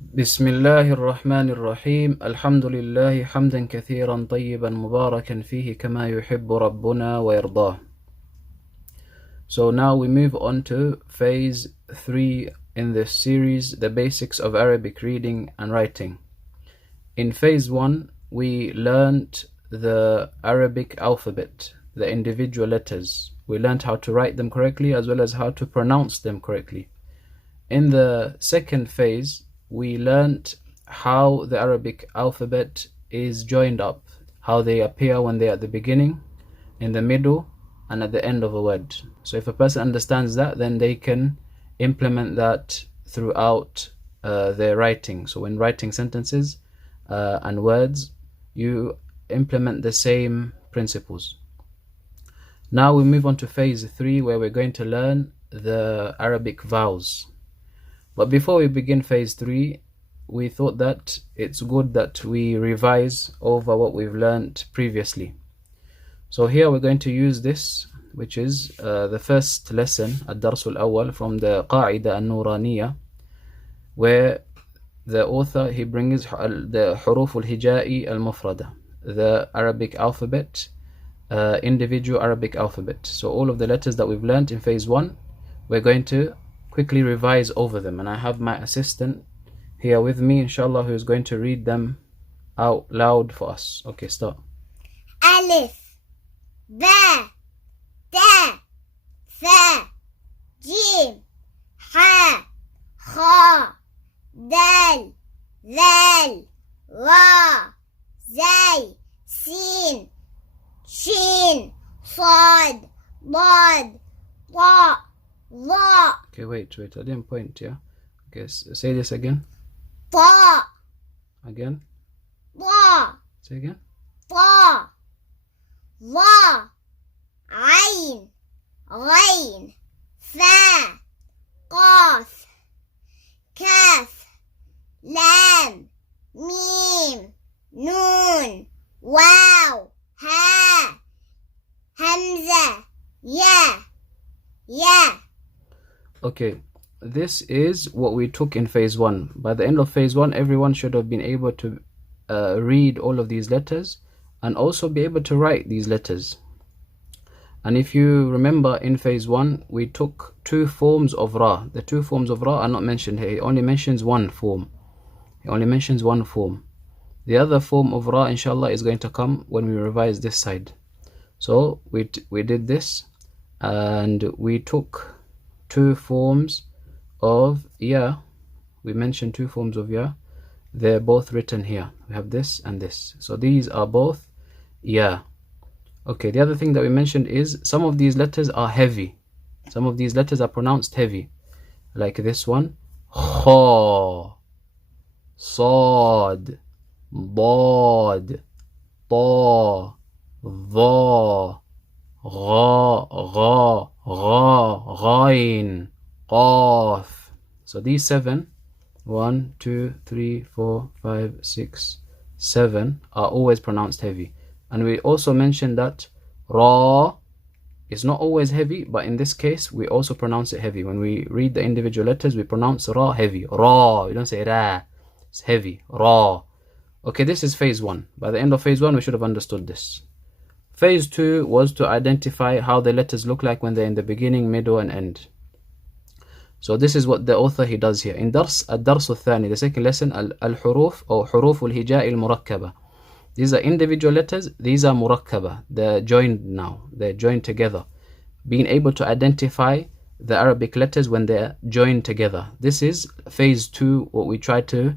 بسم الله الرحمن الرحيم الحمد لله حمدا كثيرا طيبا مباركا فيه كما يحب ربنا ويرضاه. So now we move on to phase 3 in this series, the basics of Arabic reading and writing. In phase 1 we learnt the Arabic alphabet, the individual letters. We learnt how to write them correctly as well as how to pronounce them correctly. In the second phase we learnt how the Arabic alphabet is joined up, how they appear when they're at the beginning, in the middle, and at the end of a word. So if a person understands that, then they can implement that throughout their writing. So when writing sentences and words, you implement the same principles. Now we move on to phase 3, where we're going to learn the Arabic vowels. But before we begin phase 3, we thought that it's good that we revise over what we've learned previously. So here we're going to use this, which is the first lesson, الدرس الأول, from the قاعدة النورانية, where the author, he brings the حروف الهجاء المفردة, the Arabic alphabet, individual Arabic alphabet. So all of the letters that we've learned in phase 1, we're going to quickly revise over them, and I have my assistant here with me, inshallah, who is going to read them out loud for us. Okay, start. Alif, Ba, Ta, Tha, Jim, Ha, Kha, Dal, Zal, Ra, Zay, Sin, Shin, Sad, Dad, Ta, Ra. Okay, wait, I didn't point, yeah? Okay, say this again. Ta, Again. Ta, Say again. Ta, Ra, Ain, Ghain, Fa, Qaf, Kaf, Lam, Mim, Nun, Waw, Ha, Hamza, Ya, Ya. Okay, this is what we took in phase 1. By the end of phase 1, everyone should have been able to read all of these letters and also be able to write these letters. And if you remember, in phase 1 we took 2 forms of Ra. The 2 forms of Ra are not mentioned here. He only mentions one form. The other form of Ra, inshallah, is going to come when we revise this side. So we did this, and we took 2 forms of Ya. We mentioned 2 forms of Ya. They're both written here. We have this and this. So these are both Ya. Okay, the other thing that we mentioned is some of these letters are heavy. Some of these letters are pronounced heavy. Like this one. Kha, Sad, Dad, Ta, Dha, Gha, Ghain, Qaf. So these 7, 1, 2, 3, 4, 5, 6, 7 are always pronounced heavy. And we also mentioned that Ra is not always heavy, but in this case we also pronounce it heavy. When we read the individual letters, we pronounce Ra heavy. Ra, we don't say Ra. It's heavy. Ra. Okay, this is phase 1. By the end of phase 1, we should have understood this. Phase 2 was to identify how the letters look like when they're in the beginning, middle, and end. So this is what the author, he does here. In الدرس الثاني, the second lesson, الحروف أو حروف الهجاء المركبة. These are individual letters. These are murakkaba. They're joined now. They're joined together. Being able to identify the Arabic letters when they're joined together. This is phase 2, what we try to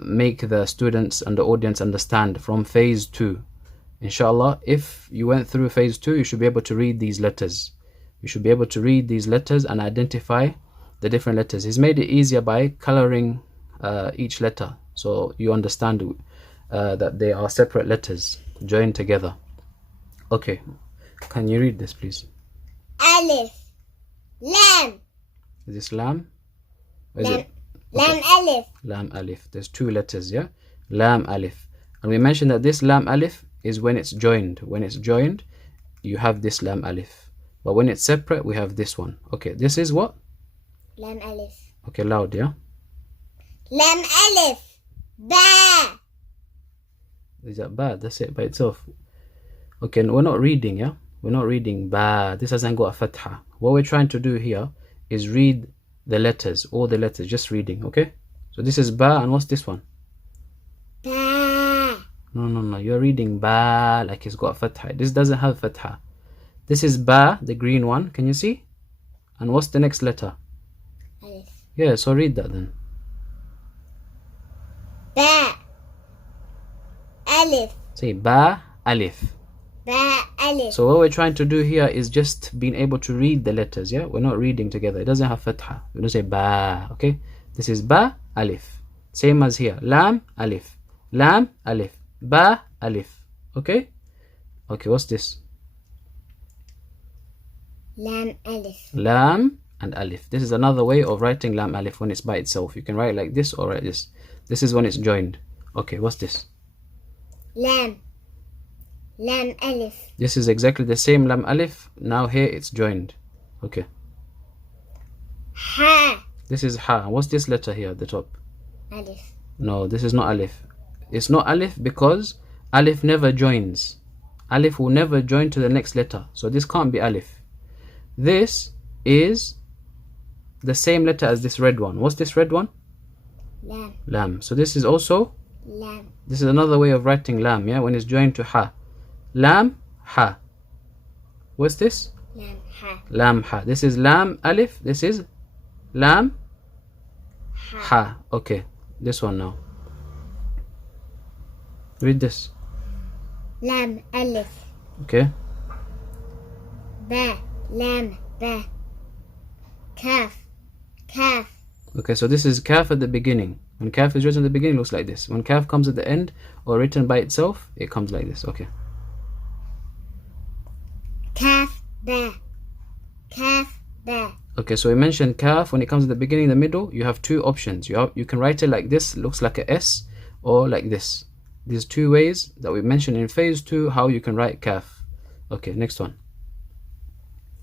make the students and the audience understand from phase 2. Inshallah, if you went through phase 2, you should be able to read these letters. You should be able to read these letters and identify the different letters. He's made it easier by coloring each letter, so you understand that they are separate letters joined together. Okay, can you read this, please? Alif, Lam. Is this Lam? Is Lam. it? Lam Alif. Lam Alif. There's 2 letters, yeah? Lam Alif. And we mentioned that this Lam Alif is when it's joined. When it's joined, you have this Lam Alif. But when it's separate, we have this one. Okay, this is what? Lam Alif. Okay, loud, yeah? Lam alif. Ba. Is that ba? That's it by itself. Okay, we're not reading, yeah? We're not reading ba. This hasn't got a fatha. What we're trying to do here is read the letters, all the letters, just reading, okay? So this is ba, and what's this one? Ba. No. You're reading ba like it's got a fatha. This doesn't have fatha. This is ba, the green one. Can you see? And what's the next letter? Alif. Yeah, so read that then. Ba. Alif. Say ba, alif. Ba. Alif. So what we're trying to do here is just being able to read the letters, yeah? We're not reading together. It doesn't have fatha. We don't say ba, okay? This is ba, alif. Same as here. Lam, alif. Lam, alif. Ba, alif. Okay? Okay, what's this? Lam alif. Lam and alif. This is another way of writing lam alif when it's by itself. You can write it like this or like this. This is when it's joined. Okay, what's this? Lam. Lam alif. This is exactly the same lam alif. Now here it's joined. Okay. Ha. This is ha. What's this letter here at the top? Alif. No, this is not alif. It's not alif because alif never joins. Alif will never join to the next letter. So this can't be alif. This is the same letter as this red one. What's this red one? Lam. Lam. So this is also, Lam. this is another way of writing lam, yeah, when it's joined to ha. Lam, ha. What's this? Lam ha. Lam, ha. This is lam, alif. This is lam, ha. Okay, this one now. Read this. Lam alif. Okay. Ba. Lam. Ba. Kaf. Kaf. Okay, so this is kaf at the beginning. When kaf is written at the beginning, it looks like this. When kaf comes at the end or written by itself, it comes like this. Okay. Kaf. Ba. Kaf. Ba. Okay, so we mentioned kaf when it comes at the beginning, the middle. You have two options. You can write it like this, looks like a S, or like this. These two ways that we mentioned in phase 2 how you can write kaf. Okay, next one.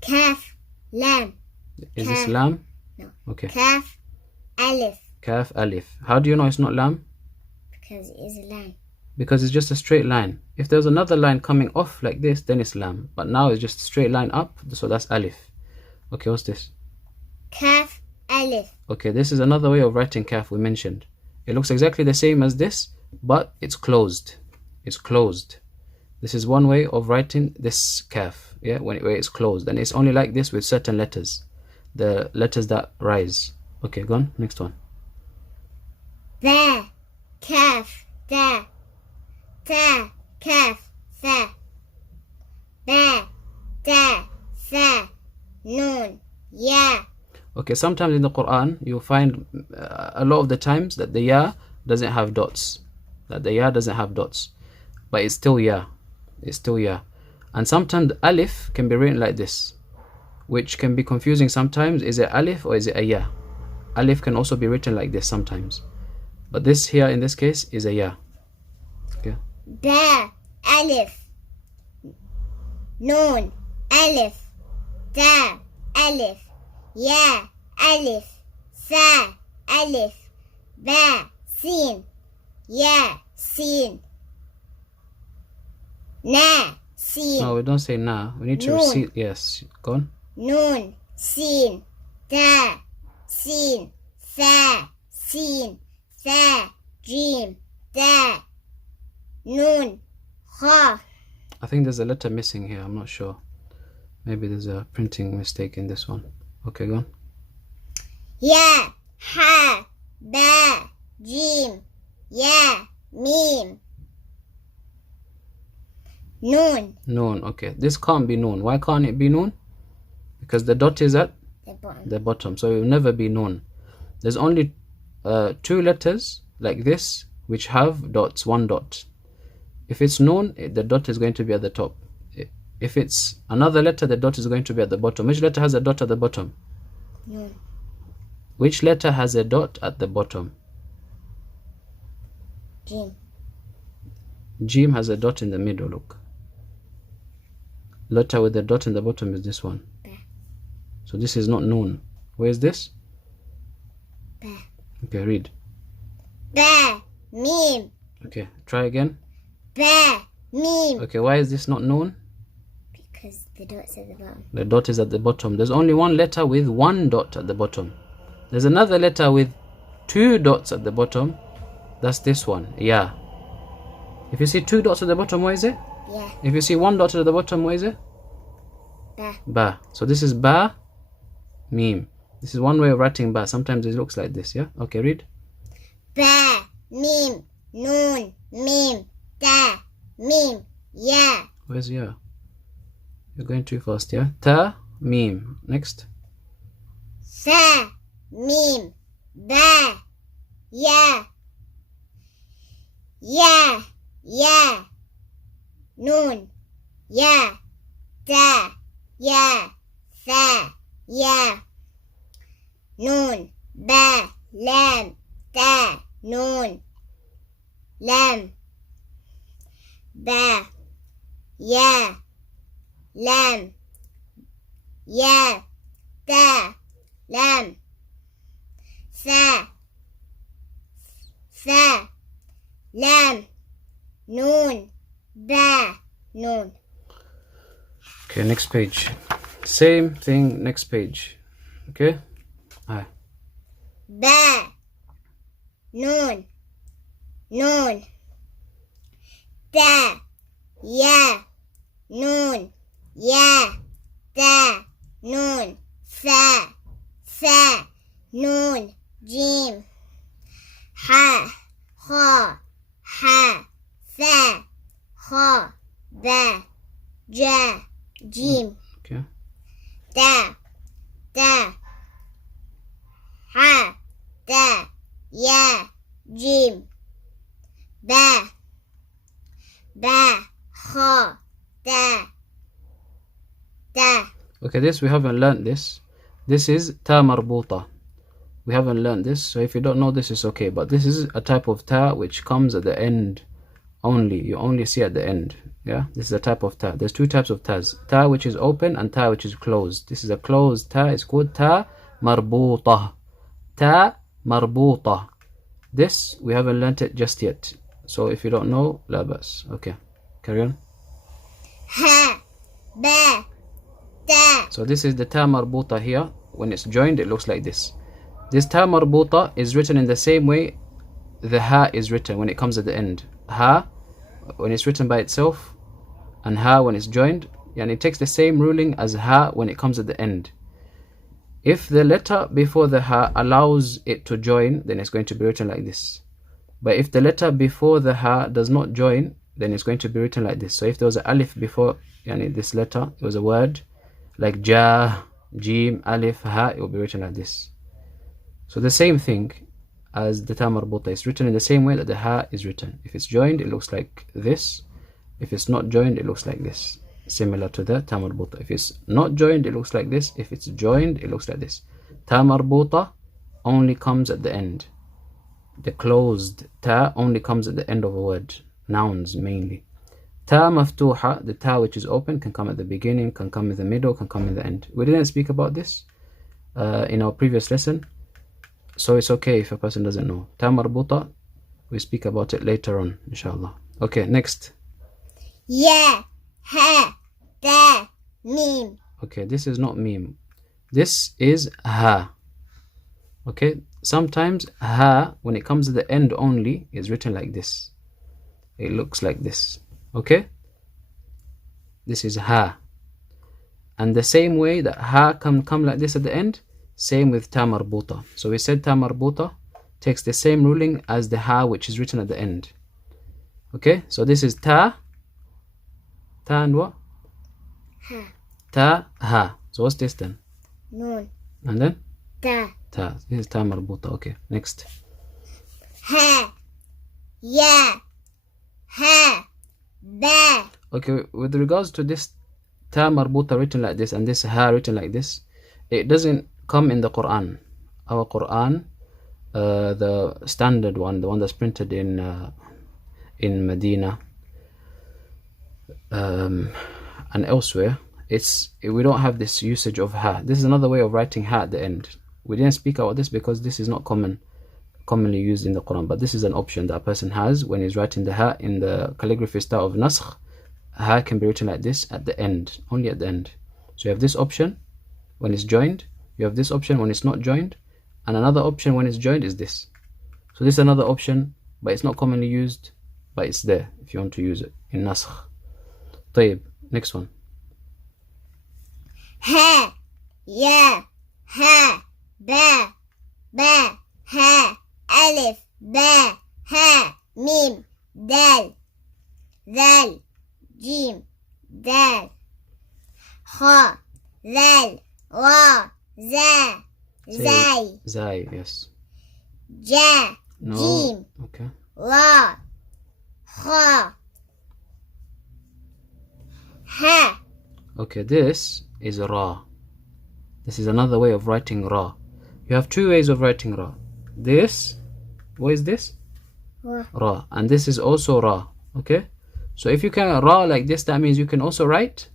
Kaf. Lam. Is this Kaf. lam? No. Okay. Kaf. Alif. Kaf, alif. How do you know it's not lam? Because it is a line. Because it's just a straight line. If there's another line coming off like this, then it's lam. But now it's just a straight line up, so that's alif. Okay, what's this? Kaf. Alif. Okay, this is another way of writing kaf we mentioned. It looks exactly the same as this, but it's closed. It's closed. This is one way of writing this kaf, yeah, where it's closed. And it's only like this with certain letters, the letters that rise. Okay, go on, next one. Ba. Kaf. Da. Ta. Kaf. Fa. Ba. Da. Fa. Noon. Ya. Okay, sometimes in the Quran, you'll find a lot of the times that the ya doesn't have dots. That the ya doesn't have dots. But it's still ya. It's still ya. And sometimes the alif can be written like this, which can be confusing sometimes. Is it alif or is it a ya? Alif can also be written like this sometimes. But this here, in this case, is a ya. Okay. Ba. Alif. Noon. Alif. Da. Alif. Ya. Alif. Sa. Alif. Ba. Sin. Ya. Sin. Na. Sin. No, we don't say na. We need to Noon. receive. Yes. Go on. Noon. Sin. Da. Sin. Sa. Sin. Sa. Jim. Da. Noon. Ha. I think there's a letter missing here. I'm not sure. Maybe there's a printing mistake in this one. Okay, go on. Ya. Ha. Ba. Jim. Ya. Mim. Noon. Noon. Okay. This can't be noon. Why can't it be noon? Because the dot is at The bottom. the bottom. So it will never be noon. There's only 2 letters like this which have dots, 1 dot. If it's noon, the dot is going to be at the top. If it's another letter, the dot is going to be at the bottom. Which letter has a dot at the bottom? Noon. Which letter has a dot at the bottom? Jim. Jim has a dot in the middle, look. Letter with the dot in the bottom is this one. Ba. So this is not noon. Where is this? Ba. Okay, read. Ba, mim. Okay, try again. Ba, mim. Okay, why is this not known? Because the dot's at the bottom. The dot is at the bottom. There's only one letter with one dot at the bottom. There's another letter with two dots at the bottom. That's this one. Yeah. If you see two dots at the bottom, what is it? Yeah. If you see one dot at the bottom, what is it? Ba. Ba. So this is ba, mim. This is one way of writing ba. Sometimes it looks like this, yeah? Okay, read. Ba, mim, noon, mim, ta, mim, ya. Where's ya? You're going too fast, yeah? Ta, mim. Next. Sa, mim, ba, ya. Ya, ya. Noon, ya, ta, ya, sa, ya. Noon, ba, lam, ta, noon, lam, ba, ya, lam, ya, ta, lam, sa, lam, noon, ba, noon. Okay, next page. Same thing, next page. Okay? Alright. Ba, noon, noon, ta, ya, noon, ya, ta, noon, sa, noon, jim, ha, ha, sa, ha, ba, ja, jim, Okay. ta, ha, ta, ya, jim, ba, ha, ta. Okay, this we haven't learned this. This is ta marbuta. We haven't learned this, so if you don't know this, it's okay. But this is a type of ta which comes at the end only. You only see at the end. Yeah, this is a type of ta. There's two types of tas. Ta which is open and ta which is closed. This is a closed ta. It's called ta marbuta. Ta marbuta. This we haven't learnt it just yet. So if you don't know, la bas. Okay, carry on. Ha, ba, ta. So this is the ta marbuta here. When it's joined, it looks like this. This ta marbuta is written in the same way the ha is written when it comes at the end. Ha, when it's written by itself, and ha when it's joined, and it takes the same ruling as ha when it comes at the end. If the letter before the ha allows it to join, then it's going to be written like this. But if the letter before the ha does not join, then it's going to be written like this. So if there was an alif before this letter, it was a word like ja, jim, alif, ha, it will be written like this. So the same thing as the ta marbuta is written in the same way that the ha is written. If it's joined, it looks like this. If it's not joined, it looks like this. Similar to the ta marbuta. If it's not joined, it looks like this. If it's joined, it looks like this. Ta marbuta only comes at the end. The closed ta only comes at the end of a word. Nouns mainly. Ta maftuha, the ta which is open, can come at the beginning, can come in the middle, can come in the end. We didn't speak about this in our previous lesson, so it's okay if a person doesn't know. Ta marbuta, we speak about it later on, inshallah. Okay, next. Ya, ha, ta, mim. Okay, this is not mim. This is ha. Okay, sometimes ha, when it comes to the end only, is written like this. It looks like this. Okay, this is ha. And the same way that ha can come like this at the end, same with ta marbuta. So we said ta marbuta takes the same ruling as the ha which is written at the end. Okay, so this is ta and what? Ha, Ta, ha. So what's this then? noon, And then? ta. This is ta marbuta. Okay, next. Ha, ya, ha, ba. Okay, with regards to this ta marbuta written like this and this ha written like this, it doesn't come in the Quran. Our Quran, the standard one, the one that's printed in Medina and elsewhere, we don't have this usage of ha. This is another way of writing ha at the end. We didn't speak about this because this is not common commonly used in the Quran, but this is an option that a person has when he's writing the ha in the calligraphy style of nasakh. Ha can be written like this at the end, only at the end. So you have this option when it's joined, you have this option when it's not joined, and another option when it's joined is this. So this is another option, but it's not commonly used, but it's there if you want to use it in nasakh. طيب, next one. Ha, ya, ha, ba, ba, ha, alif, ba, ha, mim, dal, zal, jim, dal, kha, zal, ra, za, zai, Zai, yes. ja, No. jim, Okay. ra, kha, ha. Okay, this is ra. This is another way of writing ra. You have two ways of writing ra. This, what is this? Ra. Ra. And this is also ra. Okay? So if you can ra like this, that means you can also write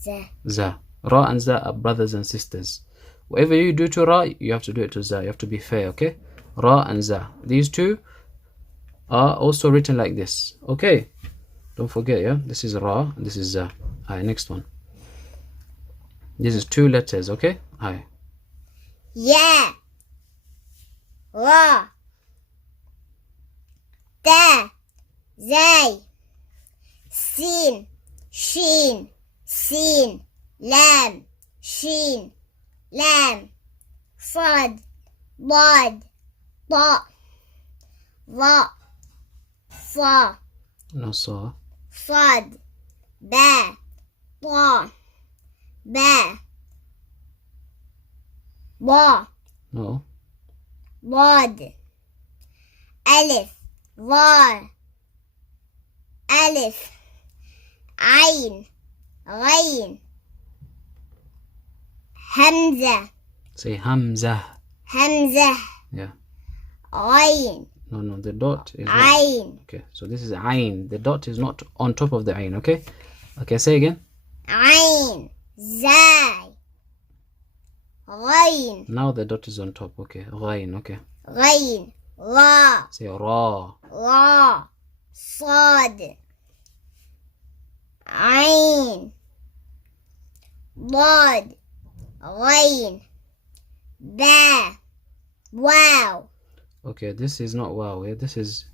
Za. za. Ra and za are brothers and sisters. Whatever you do to ra, you have to do it to za. You have to be fair, okay? Ra and za. These two are also written like this. Okay? Don't forget, yeah? This is ra and this is za. Alright, next one. This is two letters, okay? Alright. Ya, ra, ta, zai, sin, shin, sin, lam, shin, lam, sad, bod, ta, ra, sa, No sa. sad, ba, ta, ba, ba, No. bod, alif, var, alif, ain, ghain, hamza, Say hamza. hamza, Yeah. ghain, No, the dot is not. ain, Okay, so this is ain. The dot is not on top of the ain, okay? Okay, say again. ain, zai, ghain, Now the dot is on top, okay? Ghain, okay. ghain, ra, Say ra. ra, sad, ain, bod, ghain, ba, wow, Okay, this is not wow, yeah? This is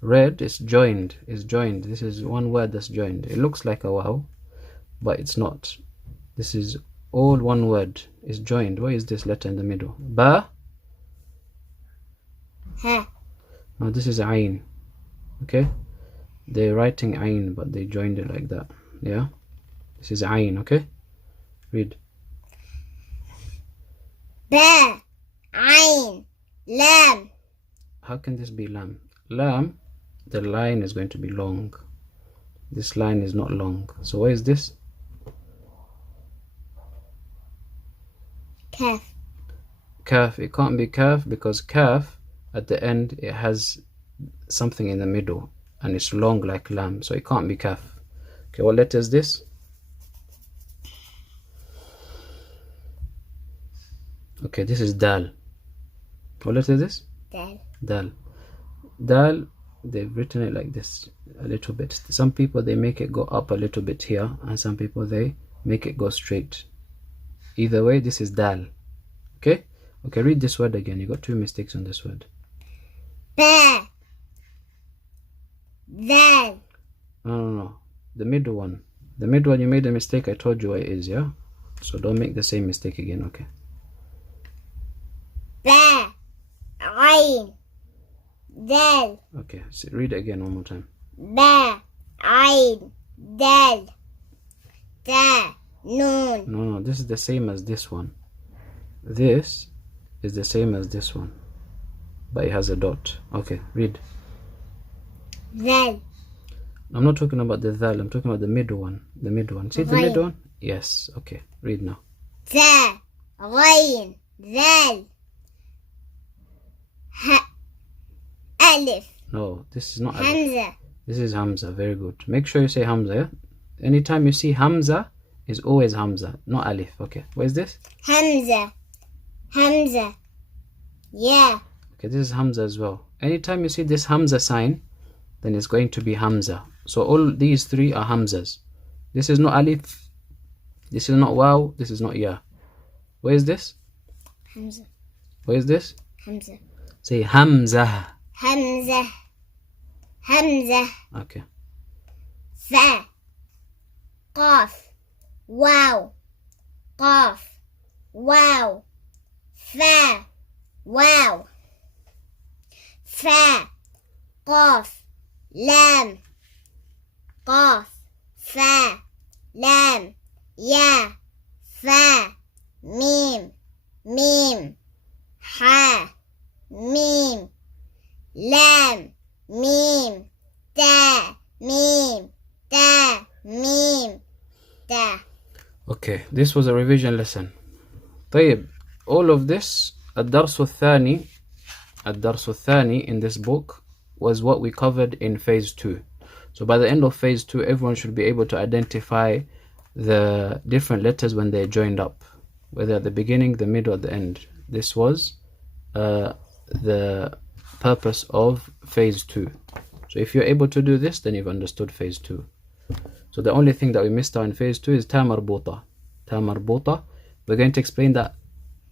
red, it's joined. It's joined. This is one word that's joined. It looks like a wow, but it's not. This is all one word. It's joined. What is this letter in the middle? Ba? ha, No, this is ain. Okay? They're writing ain, but they joined it like that. Yeah? This is ain, okay? Read. ba, ain, lam, How can this be lam? Lam, the line is going to be long. This line is not long. So what is this? kaf, Kaf. It can't be kaf because kaf at the end it has something in the middle and it's long like lam, so it can't be kaf. Okay, what letter is this? Okay, this is dal. What letter is this? dal, Dal. Dal, they've written it like this a little bit. Some people they make it go up a little bit here, and some people they make it go straight. Either way, this is dal. Okay? Okay, read this word again. You got two mistakes on this word. ba, dal, No. The middle one. The middle one, you made a mistake. I told you what it is, yeah? So don't make the same mistake again, okay? ba, ain, dal, Okay, so read it again one more time. ba, ain, dal, ta, nun, No, this is the same as this one. This is the same as this one, but it has a dot. Okay, read. zal, I'm not talking about the dhal, I'm talking about the middle one. The middle one. See the Ghain. middle one? Yes, okay. Read now. ta, ghain, zal, ha, alif, No, this is not alif. hamza, This is Hamza. Very good. Make sure you say Hamza, yeah? Anytime you see Hamza, it's always Hamza, not alif. Okay, what is this? hamza, hamza, Yeah. Okay, this is Hamza as well. Anytime you see this Hamza sign, then it's going to be Hamza. So all these three are Hamzas. This is not Alif. This is not Waw. This is not Ya. Where is this? Hamza. Where is this? Hamza. Say Hamza. Hamza. Hamza. Okay. Fa. Qaf. Wow. Qaf. Wow. Fa. Wow. Fa. Qaf. Lam. Qaf. Fa. Lam. Ya. Fa. Mim. Mim. Ha. Mim. Lam. Mim. Ta. Mim. Ta. Mim. Ta. Okay, this was a revision lesson. طيب, all of this, الدرس الثاني in this book was what we covered in phase 2. So by the end of phase 2, everyone should be able to identify the different letters when they're joined up, whether at the beginning, the middle, or the end. This was the purpose of phase 2. So if you're able to do this, then you've understood phase 2. So the only thing that we missed out in phase 2 is ta marbuta. Ta marbuta. We're going to explain that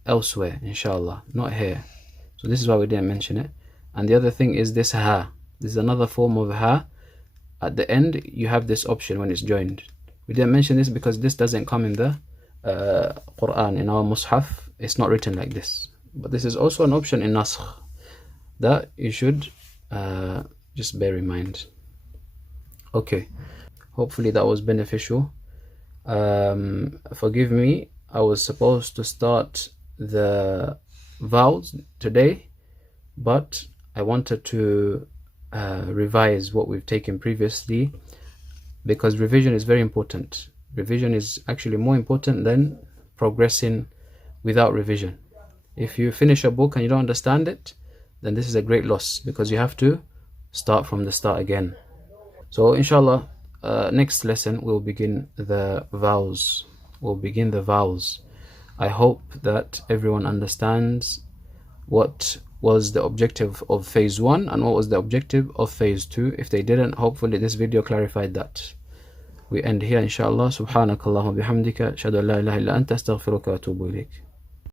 elsewhere, inshallah, not here. So this is why we didn't mention it. And the other thing is this ha. This is another form of ha. At the end, you have this option when it's joined. We didn't mention this because this doesn't come in the Quran. In our Mus'haf, it's not written like this. But this is also an option in Nasakh that you should just bear in mind. Okay, hopefully that was beneficial. Forgive me, I was supposed to start the vowels today, but I wanted to revise what we've taken previously, because revision is very important. Revision is actually more important than progressing without revision. If you finish a book and you don't understand it, then this is a great loss, because you have to start from the start again. So inshallah, next lesson we'll begin the vowels. I hope that everyone understands what was the objective of phase 1 and what was the objective of phase 2. If they didn't, hopefully this video clarified that. We end here inshallah. Subhanakallahumma bihamdika ashhadu an la ilaha illa anta astaghfiruka wa atubu ilayk.